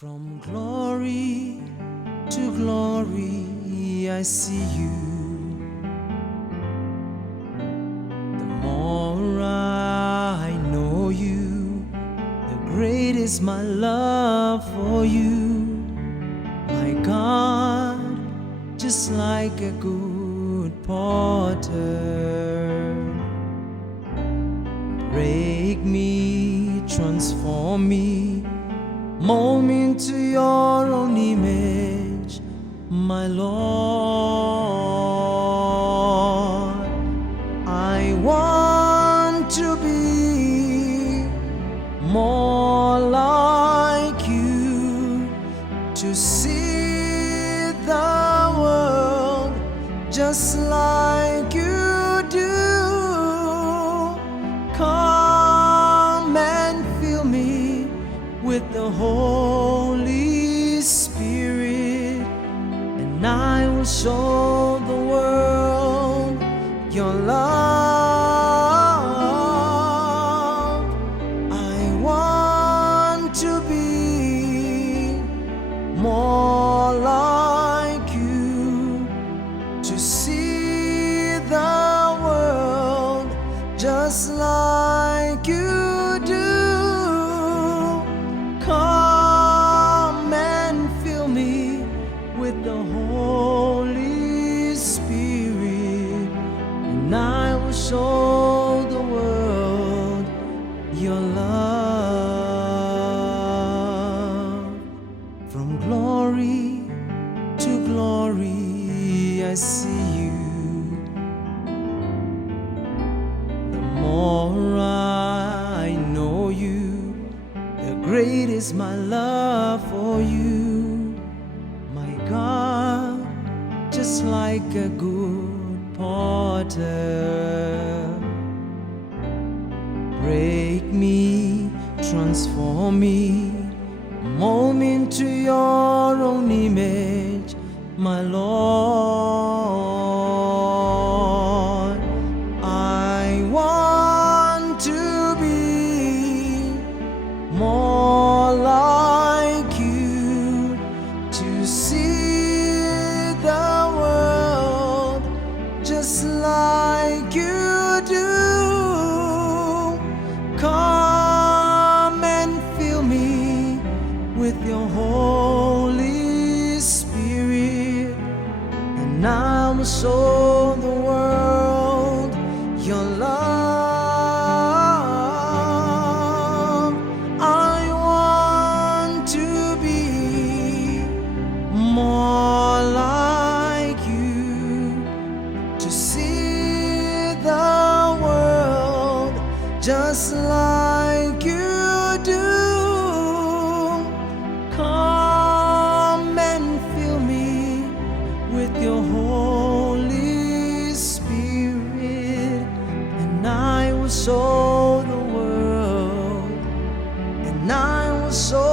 From glory to glory, I see you. The more I know you, the greater is my love for you. My God, just like a good potter, break me, transform me, mold me into your own image, my Lord. I want to be more like you, to see the world just like you do. Come and fill me with the Holy Spirit, and I will show the world your love. I want to be more like you, to see the world just like you do. Come and fill me with the Holy Spirit, and I will show the world your love. From glory to glory, I see you. The more I know you, the great is my love for you. My God, just like a good potter, break me, transform me, mold me into your own image, my Lord. I want to be more like you, to see the world just like you do. Come and fill me with your Holy Spirit, and I will show the world your love. I want to be more like you, to see the world just like you do. Come and fill me with your Holy Spirit, and I will show the world, and I will show